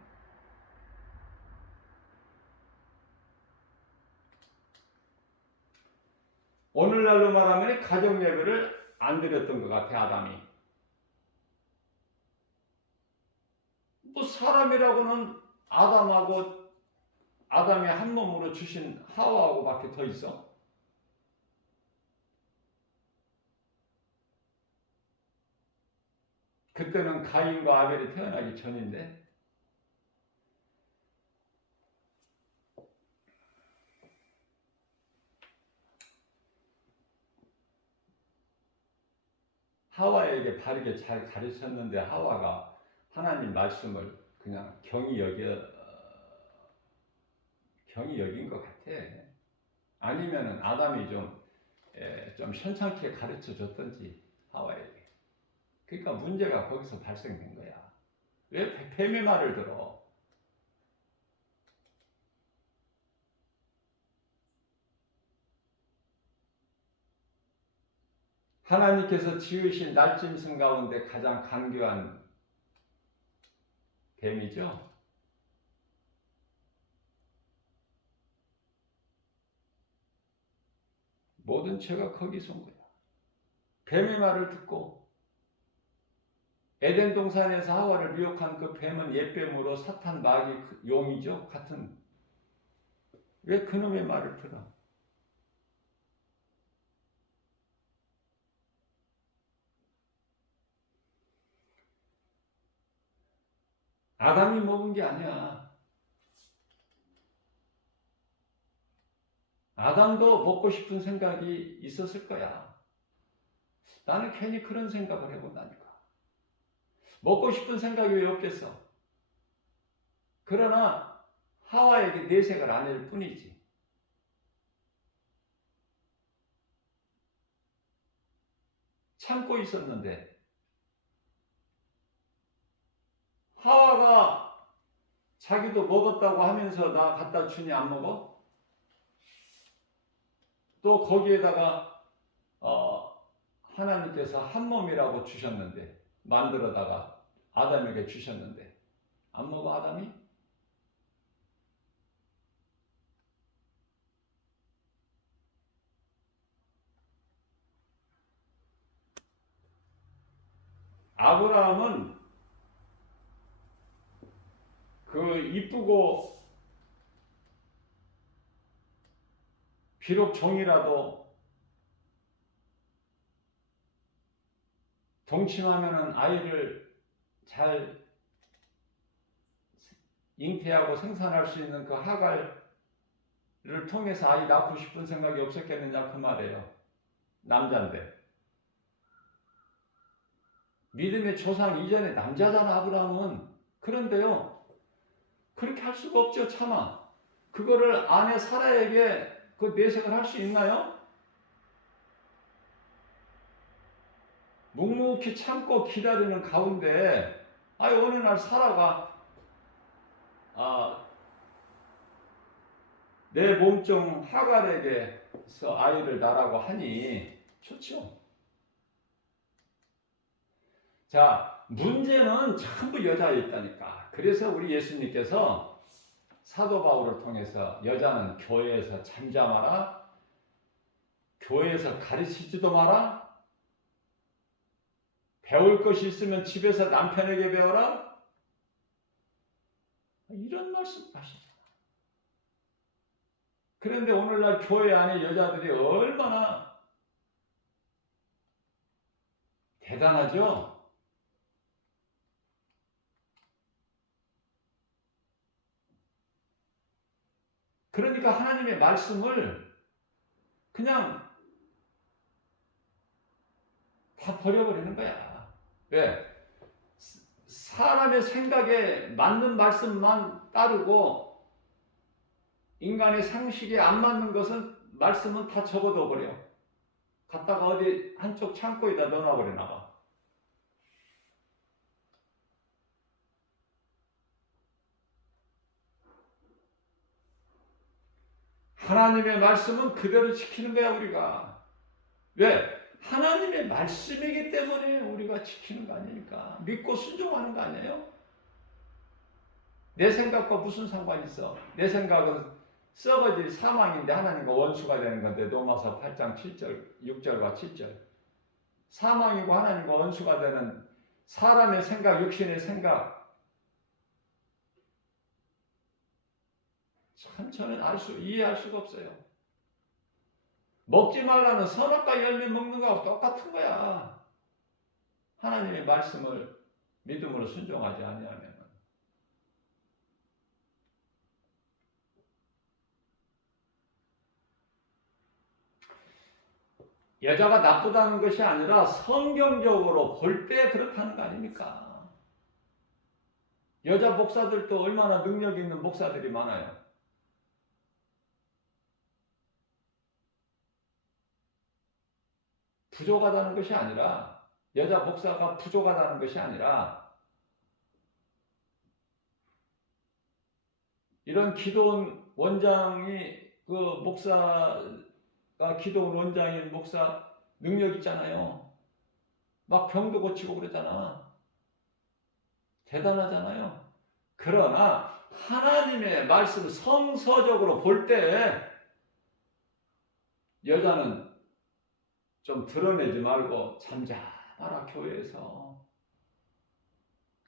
오늘날로 말하면 가정 예배를 안 드렸던 것 같아. 아담이 뭐 사람이라고는 아담이 한 몸으로 주신 하와하고 밖에 더 있어? 그때는 가인과 아벨이 태어나기 전인데 하와에게 바르게 잘 가르쳤는데 하와가 하나님 말씀을 그냥 경히 여긴 것 같아. 아니면은 아담이 좀 현찮게 가르쳐 줬던지 하와에게. 그러니까 문제가 거기서 발생된 거야. 왜 뱀의 말을 들어? 하나님께서 지으신 날짐승 가운데 가장 간교한 뱀이죠. 모든 죄가 거기서 온 거야. 뱀의 말을 듣고 에덴 동산에서 하와를 미혹한 그 뱀은 옛뱀으로 사탄, 마귀, 용이죠. 같은. 왜 그놈의 말을 들어? 아담이 먹은 게 아니야. 아담도 먹고 싶은 생각이 있었을 거야. 나는 괜히 그런 생각을 해본다니까. 먹고 싶은 생각이 왜 없겠어? 그러나 하와에게 내색을 안 할 뿐이지. 참고 있었는데 하와가 자기도 먹었다고 하면서 나 갖다 주니 안 먹어? 또 거기에다가 하나님께서 한 몸이라고 주셨는데 만들어다가 아담에게 주셨는데 안 먹어 아담이? 아브라함은 그 이쁘고 비록 종이라도 동침하면은 아이를 잘 잉태하고 생산할 수 있는 그 하갈을 통해서 아이 낳고 싶은 생각이 없었겠느냐 그 말이에요. 남자인데. 믿음의 조상 이전에 남자잖아 아브라함은. 그런데요 그렇게 할 수가 없죠. 차마 그거를 아내 사라에게 그 내색을 할 수 있나요? 묵묵히 참고 기다리는 가운데 어느 날 사라가 내 몸종 하갈에게서 아이를 낳으라고 하니 좋죠. 자, 문제는 전부 여자에 있다니까. 그래서 우리 예수님께서 사도 바울을 통해서 여자는 교회에서 잠잠하라, 교회에서 가르치지도 마라, 배울 것이 있으면 집에서 남편에게 배워라, 이런 말씀 하시죠. 그런데 오늘날 교회 안에 여자들이 얼마나 대단하죠? 그러니까 하나님의 말씀을 그냥 다 버려버리는 거야. 왜? 사람의 생각에 맞는 말씀만 따르고 인간의 상식에 안 맞는 것은 말씀은 다 접어둬 버려. 갖다가 어디 한쪽 창고에다 넣어놔버리나 봐. 하나님의 말씀은 그대로 지키는 거야, 우리가. 왜? 하나님의 말씀이기 때문에 우리가 지키는 거 아닙니까? 믿고 순종하는 거 아니에요? 내 생각과 무슨 상관이 있어? 내 생각은 썩어질 사망인데 하나님과 원수가 되는 건데, 로마서 8장 7절, 6절과 7절. 사망이고 하나님과 원수가 되는 사람의 생각, 육신의 생각. 참 저는 이해할 수가 없어요. 먹지 말라는 선악과 열매 먹는 거하고 똑같은 거야. 하나님의 말씀을 믿음으로 순종하지 아니하면. 여자가 나쁘다는 것이 아니라 성경적으로 볼 때 그렇다는 거 아닙니까? 여자 목사들도 얼마나 능력 있는 목사들이 많아요. 부족하다는 것이 아니라, 여자 목사가 부족하다는 것이 아니라, 이런 기도원 원장이, 그 목사가 기도원 원장인 목사 능력 있잖아요. 막 병도 고치고 그러잖아. 대단하잖아요. 그러나 하나님의 말씀 성서적으로 볼 때 여자는 좀 드러내지 말고 잠잠하라. 교회에서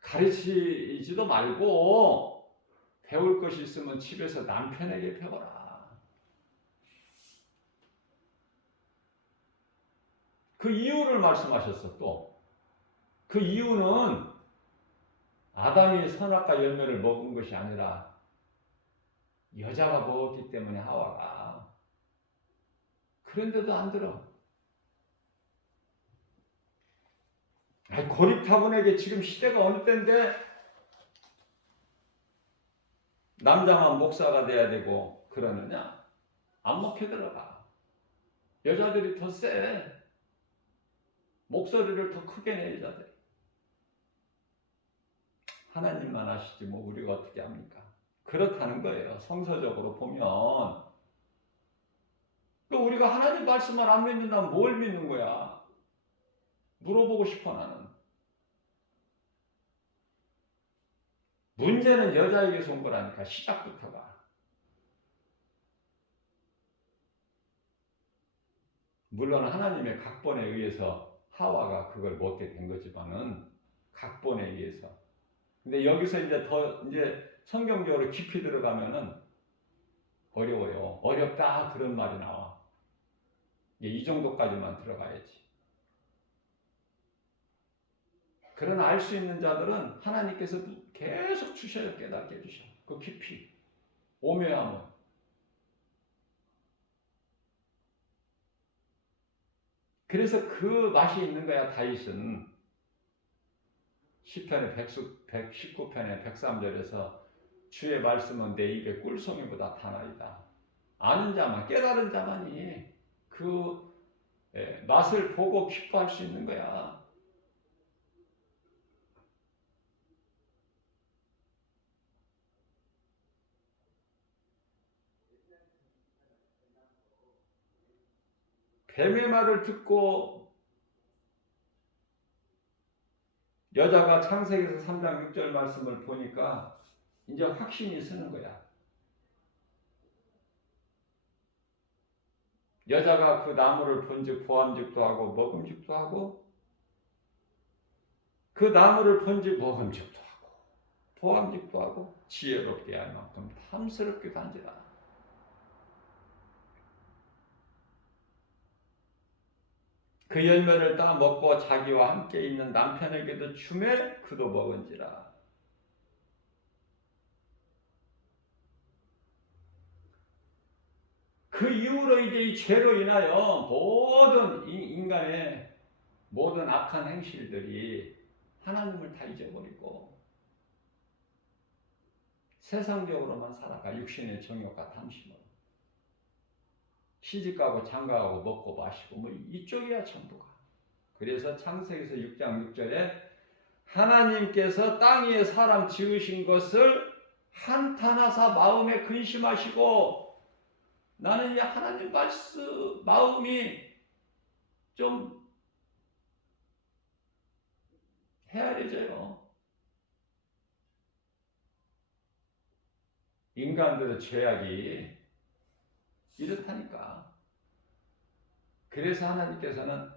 가르치지도 말고 배울 것이 있으면 집에서 남편에게 배워라. 그 이유를 말씀하셨어. 또 그 이유는 아담이 선악과 열매를 먹은 것이 아니라 여자가 먹었기 때문에, 하와가. 그런데도 안 들어. 고립타분에게 지금 시대가 어느 때인데 남자만 목사가 돼야 되고 그러느냐? 안 먹혀 들어가. 여자들이 더 세. 목소리를 더 크게 내, 여자들. 하나님만 아시지 뭐 우리가 어떻게 합니까? 그렇다는 거예요. 성서적으로 보면. 우리가 하나님 말씀만 안 믿는다면 뭘 믿는 거야? 물어보고 싶어, 나는. 문제는 여자에게서 온 거라니까, 시작부터가. 물론 하나님의 각본에 의해서 하와가 그걸 먹게 된 거지만은, 각본에 의해서. 근데 여기서 이제 성경적으로 깊이 들어가면은 어려워요. 어렵다, 그런 말이 나와. 이 정도까지만 들어가야지. 그러나 알 수 있는 자들은 하나님께서 계속 주셔요. 깨닫게 해주셔. 그 깊이. 오묘함은. 그래서 그 맛이 있는 거야. 다윗은 시편의 119편의 103절에서 주의 말씀은 내 입에 꿀송이보다 다나이다. 아는 자만, 깨달은 자만이 그 맛을 보고 기뻐할 수 있는 거야. 뱀의 말을 듣고 여자가 창세기에서 3장 6절 말씀을 보니까 이제 확신이 서는 거야. 여자가 그 나무를 본즉 보암직도 하고 먹음직도 하고, 그 나무를 본즉 먹음직도 하고 보암직도 하고 지혜롭게 할 만큼 탐스럽기도 한지라. 그 열매를 따 먹고 자기와 함께 있는 남편에게도 주매 그도 먹은지라. 그 이후로 이제 이 죄로 인하여 모든 인간의 모든 악한 행실들이 하나님을 다 잊어버리고 세상적으로만 살아가. 육신의 정욕과 탐심으로. 시집가고 장가가고 먹고 마시고 뭐 이쪽이야 전부가. 그래서 창세기서 6장 6절에 하나님께서 땅 위에 사람 지으신 것을 한탄하사 마음에 근심하시고, 나는 이 하나님 말씀 마음이 좀 헤아려져요. 인간들의 죄악이 이렇다니까. 그래서 하나님께서는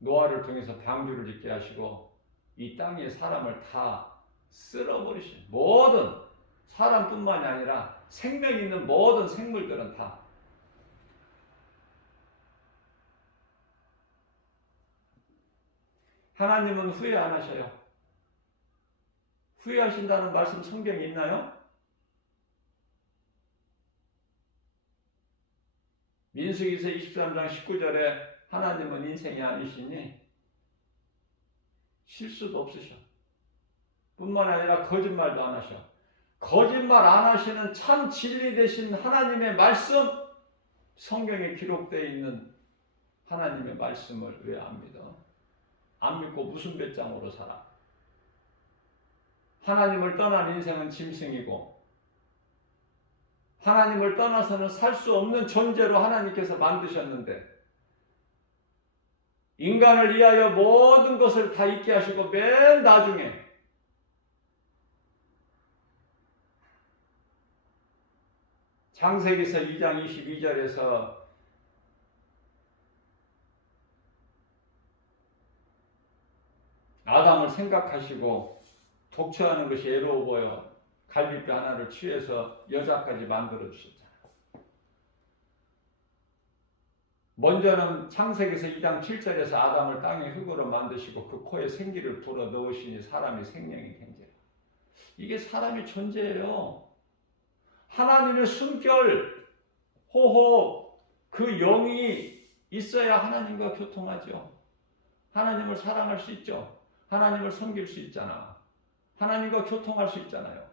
노아를 통해서 방주를 짓게 하시고 이 땅에 사람을 다 쓸어버리신, 모든 사람뿐만이 아니라 생명 있는 모든 생물들은 다. 하나님은 후회 안 하셔요. 후회하신다는 말씀 성경에 있나요? 민수기서 23장 19절에 하나님은 인생이 아니시니 실수도 없으셔. 뿐만 아니라 거짓말도 안 하셔. 거짓말 안 하시는 참 진리 되신 하나님의 말씀, 성경에 기록되어 있는 하나님의 말씀을 왜 안 믿어? 안 믿고 무슨 배짱으로 살아? 하나님을 떠난 인생은 짐승이고, 하나님을 떠나서는 살 수 없는 존재로 하나님께서 만드셨는데, 인간을 위하여 모든 것을 다 잊게 하시고 맨 나중에 창세기서 2장 22절에서 아담을 생각하시고 독처하는 것이 애로워 보여 갈비뼈 하나를 취해서 여자까지 만들어 주셨잖아요. 먼저는 창세기서 2장 7절에서 아담을 땅의 흙으로 만드시고 그 코에 생기를 불어 넣으시니 사람이 생명이 된지라. 이게 사람의 존재예요. 하나님의 숨결, 호흡, 그 영이 있어야 하나님과 교통하죠. 하나님을 사랑할 수 있죠. 하나님을 섬길 수 있잖아. 하나님과 교통할 수 있잖아요.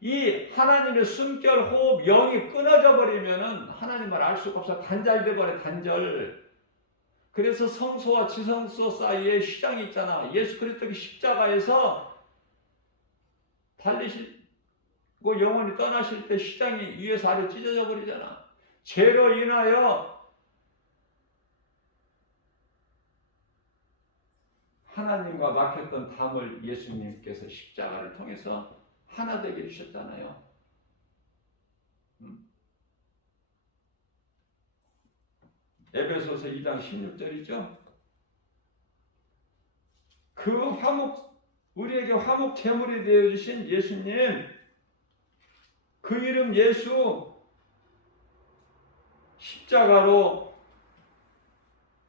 이 하나님의 숨결, 호흡, 영이 끊어져 버리면은 하나님을 알 수가 없어. 단절돼 버려, 단절. 그래서 성소와 지성소 사이에 휘장이 있잖아. 예수 그리스도의 십자가에서 달리시고 영원히 떠나실 때 휘장이 위에서 아래 찢어져 버리잖아. 죄로 인하여 하나님과 막혔던 담을 예수님께서 십자가를 통해서 하나 되게 해주셨잖아요. 에베소서 2장 16절이죠. 그 우리에게 화목 제물이 되어주신 예수님, 그 이름 예수, 십자가로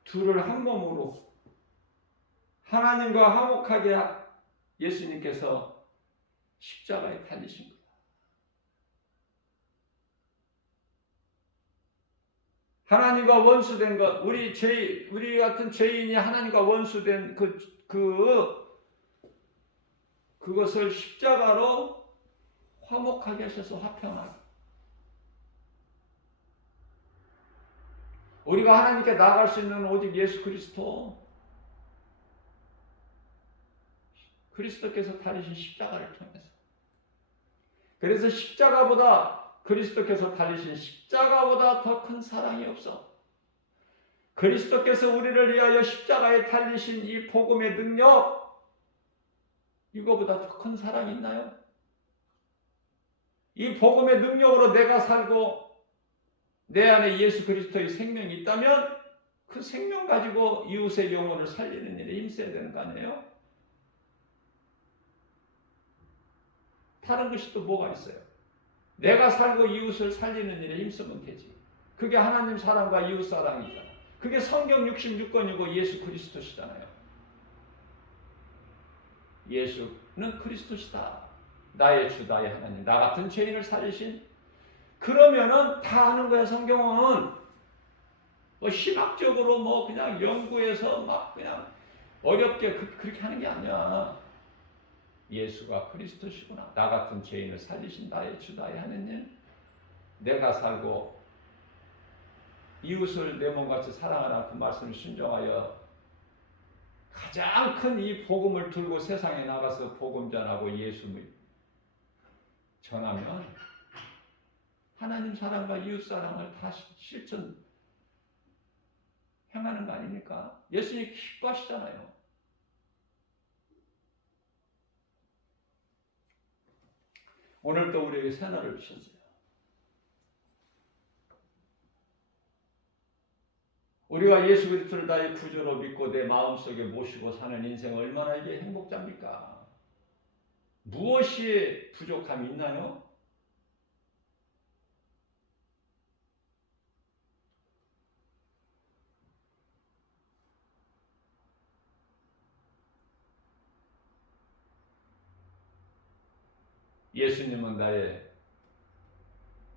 둘을 한 몸으로 하나님과 화목하게 예수님께서 십자가에 달리신 거예요. 하나님과 원수된 것, 우리 같은 죄인이 하나님과 원수된 그것을 십자가로 화목하게 하셔서 화평하게. 우리가 하나님께 나아갈 수 있는 오직 예수 그리스도께서 달리신 십자가를 통해서. 그래서 그리스도께서 달리신 십자가보다 더 큰 사랑이 없어. 그리스도께서 우리를 위하여 십자가에 달리신 이 복음의 능력, 이거보다 더 큰 사랑이 있나요? 이 복음의 능력으로 내가 살고 내 안에 예수 그리스도의 생명이 있다면 그 생명 가지고 이웃의 영혼을 살리는 일에 힘써야 되는 거 아니에요? 다른 것이 또 뭐가 있어요? 내가 살고 이웃을 살리는 일에 힘쓰면 되지. 그게 하나님 사랑과 이웃 사랑이잖아. 그게 성경 66권이고 예수 그리스도시잖아요. 예수는 그리스도시다. 나의 주, 나의 하나님, 나 같은 죄인을 살리신. 그러면은 다 아는 거야. 성경은 뭐 신학적으로 뭐 그냥 연구해서 막 그냥 어렵게 그렇게 하는 게 아니야. 예수가 그리스도시구나. 나 같은 죄인을 살리신 나의 주, 나의 하나님. 내가 살고 이웃을 내 몸같이 사랑하라 그 말씀을 순종하여 가장 큰 이 복음을 들고 세상에 나가서 복음 전하고 예수 전하면 하나님 사랑과 이웃 사랑을 다 실천 행하는 거 아닙니까? 예수님이 기뻐하시잖아요. 오늘도 우리에게 새날을 주셨어요. 우리가 예수 그리스도를 나의 구주로 믿고 내 마음속에 모시고 사는 인생 얼마나 이게 행복자입니까? 무엇이 부족함이 있나요? 예수님은 나의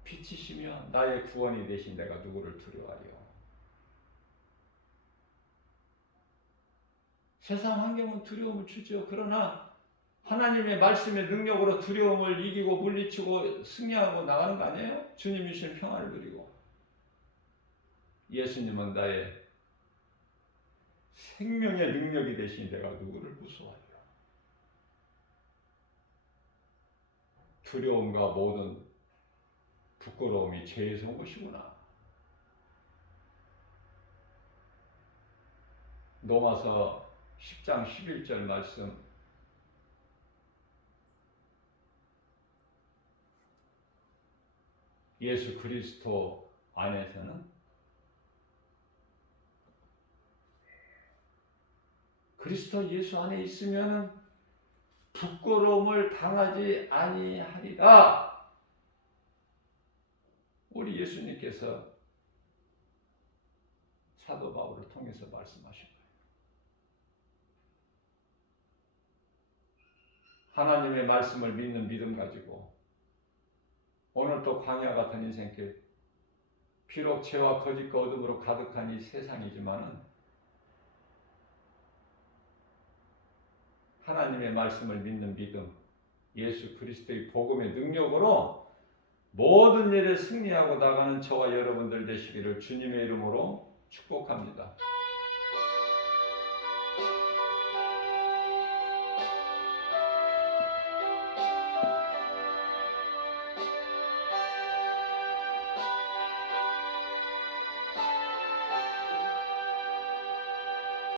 빛이시며 나의 구원이 되신 내가 누구를 두려워하리요? 세상 환경은 두려움을 주죠. 그러나 하나님의 말씀의 능력으로 두려움을 이기고 물리치고 승리하고 나가는 거 아니에요? 주님이 주신 평안을 누리고. 예수님은 나의 생명의 능력이 되신 내가 누구를 무서워하리요? 두려움과 모든 부끄러움이 죄에서 온 것이구나. 로마서 10장 11절 말씀, 예수 그리스도 안에서는 그리스도 예수 안에 있으면 부끄러움을 당하지 아니하리라. 우리 예수님께서 사도 바울을 통해서 말씀하신 거예요. 하나님의 말씀을 믿는 믿음 가지고 오늘 또 광야 같은 인생길, 비록 죄와 거짓과 어둠으로 가득한 이 세상이지만은 하나님의 말씀을 믿는 믿음, 예수 그리스도의 복음의 능력으로 모든 일에 승리하고 나가는 저와 여러분들 되시기를 주님의 이름으로 축복합니다.